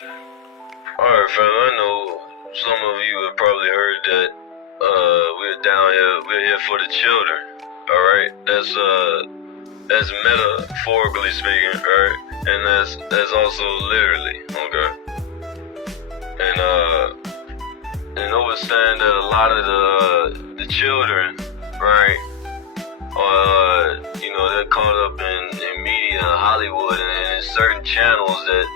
Alright, fam, I know some of you have probably heard that we're down here, we're here for the children. Alright? That's metaphorically speaking, right? And that's also literally, okay? And understand that a lot of the children, right, they're caught up in media and Hollywood and in certain channels that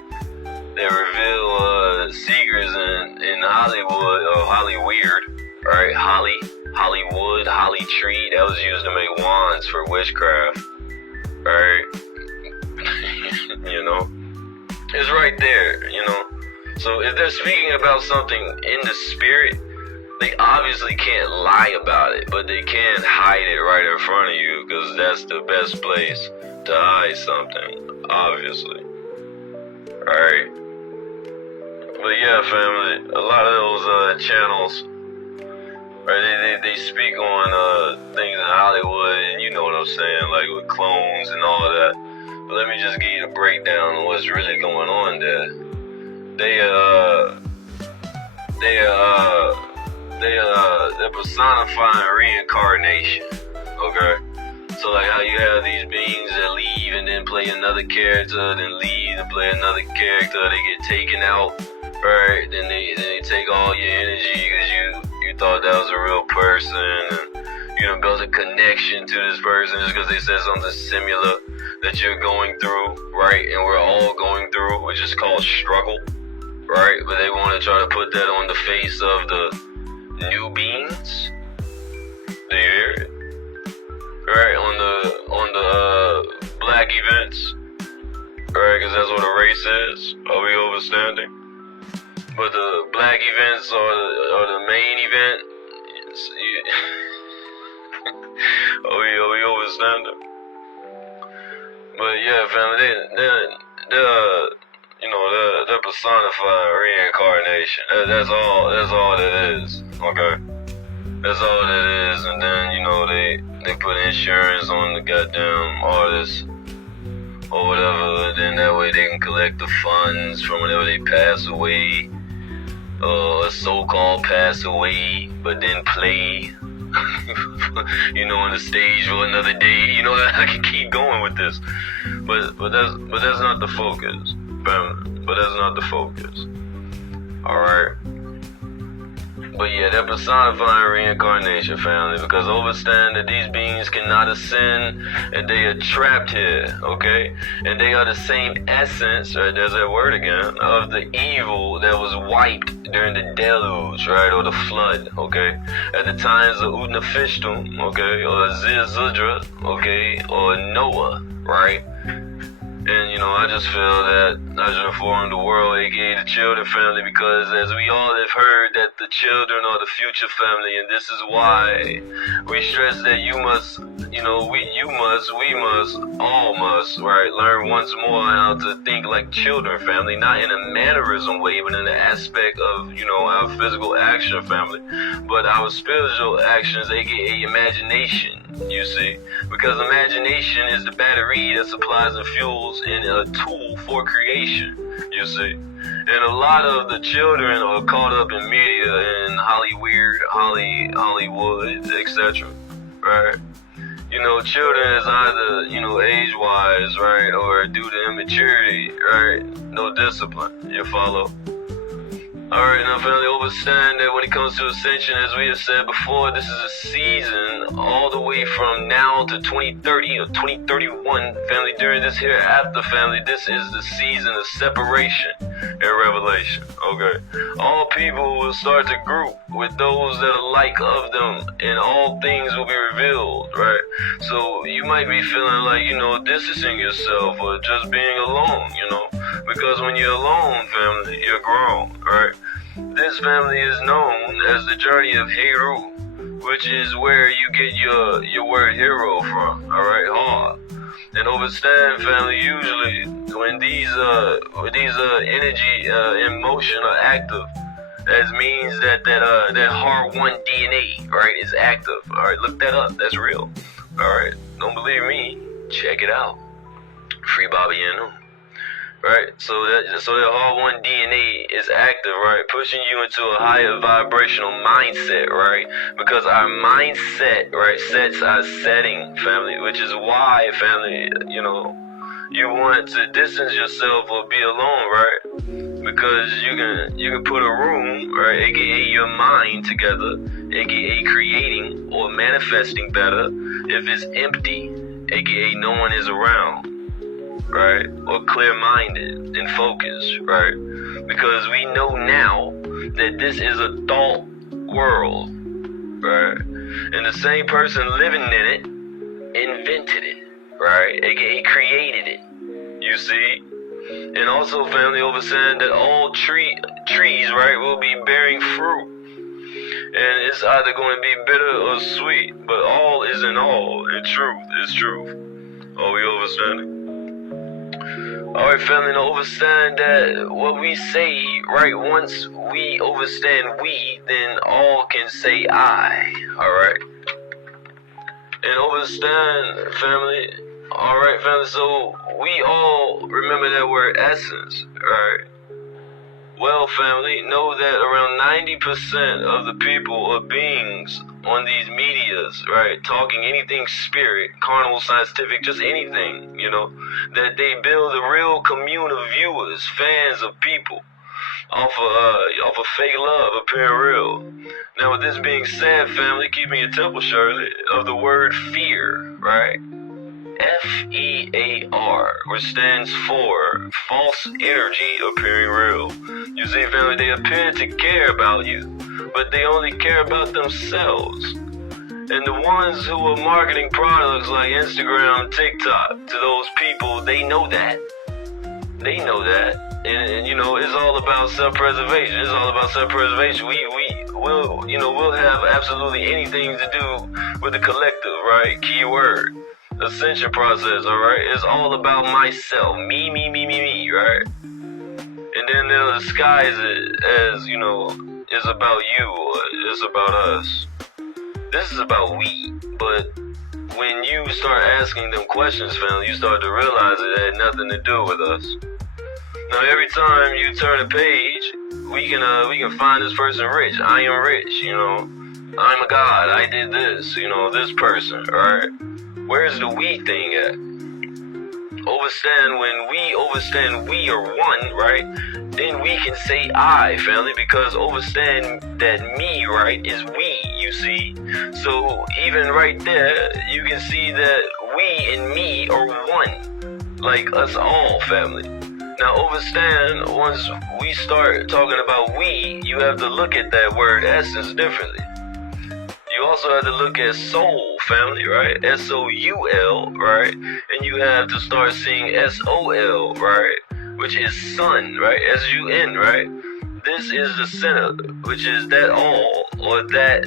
reveal secrets in Hollywood or Hollyweird, right? Hollywood, Holly tree, that was used to make wands for witchcraft, right? It's right there, So if they're speaking about something in the spirit, they obviously can't lie about it, but they can't hide it right in front of you, because that's the best place to hide something, obviously. Alright? But yeah, family, a lot of those channels, right, they speak on things in Hollywood, and you know what I'm saying, like with clones and all of that. But let me just give you a breakdown of what's really going on there. They're personifying reincarnation, okay? So like how you have these beings that leave and then play another character, then leave and play another character, they get taken out, right? Then they take all your energy because you thought that was a real person, and build a connection to this person just because they said something similar that you're going through, right? And we're all going through, which is called struggle, right? But they want to try to put that on the face of the new beings. Do you hear it? Right, on the black events, right? Because that's what a race is. Are we overstanding? But the black events are the main event. Are we overstanding? But yeah, family, they're personifying reincarnation. That's all that is. Okay. That's all that is, and then, they put insurance on the goddamn artists or whatever, and then that way they can collect the funds from whenever they pass away, or so-called pass away, but then play, on the stage for another day. I can keep going with this, but that's not the focus, family. But that's not the focus. Alright? But yeah, they're personifying reincarnation, family, because understand that these beings cannot ascend and they are trapped here, okay? And they are the same essence, right, there's that word again, of the evil that was wiped during the deluge, right, or the flood, okay? At the times of Utnapishtim, okay, or Zildjian, okay, or Noah, right? And, I just feel that I should inform the world, aka the children family, because as we all have heard that the children are the future family, and this is why we stress that you must, all must, right, learn once more how to think like children family, not in a mannerism way, but in the aspect of, our physical action family, but our spiritual actions, aka imagination. You see, because imagination is the battery that supplies and fuels in a tool for creation, you see. And a lot of the children are caught up in media and Hollywood, etc. Right? Children is either, age-wise, right, or due to immaturity, right? No discipline, you follow? Alright, now family, understand that when it comes to Ascension, as we have said before, this is a season all the way from now to 2030 or 2031, family. During this hereafter, family, this is the season of separation and revelation, okay? All people will start to group with those that are like of them, and all things will be revealed, right? So you might be feeling like, distancing yourself or just being alone, because when you're alone, family, you're grown, right? This family is known as the journey of Heru, which is where you get your word hero from, alright, And understand, family, usually when these energy in motion are active, that means that heart one DNA, right, is active. Alright, look that up, that's real. Alright, don't believe me, check it out. Free Bobby Yanu. right? So that R1 DNA is active, right? Pushing you into a higher vibrational mindset, right? Because our mindset, right, sets our setting, family, which is why, family, you want to distance yourself or be alone, right? Because you can put a room, right, aka your mind together, aka creating or manifesting better, if it's empty, aka no one is around, right? Or clear-minded and focused, right? Because we know now that this is a thought world, right? And the same person living in it invented it, right? AKA created it, you see? And also, family, overstand that all trees, right, will be bearing fruit. And it's either going to be bitter or sweet, but all is in all, and truth is truth. Are we overstanding? Alright, family, now understand that what we say, right, once we understand we, then all can say I, alright? And understand, family, alright, family, so we all remember that word essence, right? Well, family, know that around 90% of the people or beings on these medias, right, talking anything spirit, carnal, scientific, just anything, that they build a real commune of viewers, fans of people, off of fake love, appearing real. Now, with this being said, family, keep me a temple, Shirley, of the word fear, right? FEAR, which stands for false energy appearing real. You see, family, they appear to care about you, but they only care about themselves. And the ones who are marketing products like Instagram, TikTok to those people, they know that. They know that. And it's all about self-preservation. It's all about self-preservation. We'll have absolutely anything to do with the collective, right? Key word. Ascension process, alright? It's all about myself. Me, right? And then they'll disguise it as, it's about you or it's about us. This is about we, but when you start asking them questions, family, you start to realize it had nothing to do with us. Now, every time you turn a page, we can find this person rich. I am rich, I'm a god. I did this, this person, alright? Where's the we thing at? Overstand, when we overstand we are one, right? Then we can say I, family, because overstand that me, right, is we, you see? So even right there, you can see that we and me are one, like us all, family. Now overstand, once we start talking about we, you have to look at that word essence differently. You also have to look at soul, family, right? S-O-U-L, right? And you have to start seeing S-O-L, right? Which is sun, right? S-U-N, right? This is the center, which is that all, or that,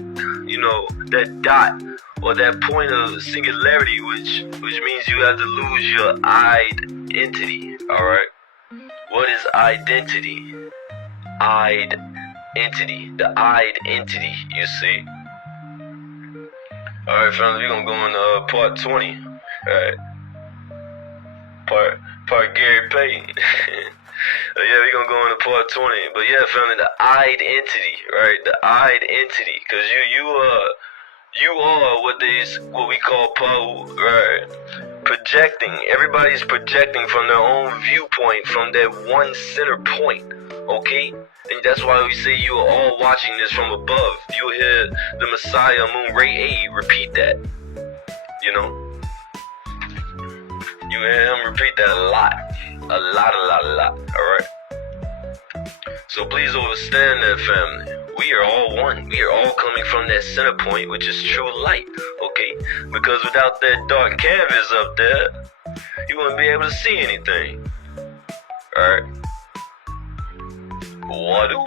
that dot, or that point of singularity, which means you have to lose your identity, alright? What is identity? Entity, the entity, you see? Alright, family, we're gonna go into part 20. Alright. Part Gary Payton. Yeah, we're gonna go into part 20. But yeah, family, the entity, right? The entity. Cause you are what we call right? Projecting. Everybody's projecting from their own viewpoint, from that one center point. Okay? And that's why we say you are all watching this from above. You'll hear the Messiah, Moon Ray A, repeat that. You hear him repeat that a lot. Alright? So please understand that, family. We are all one. We are all coming from that center point, which is true light. Okay? Because without that dark canvas up there, you wouldn't be able to see anything. Alright? What do?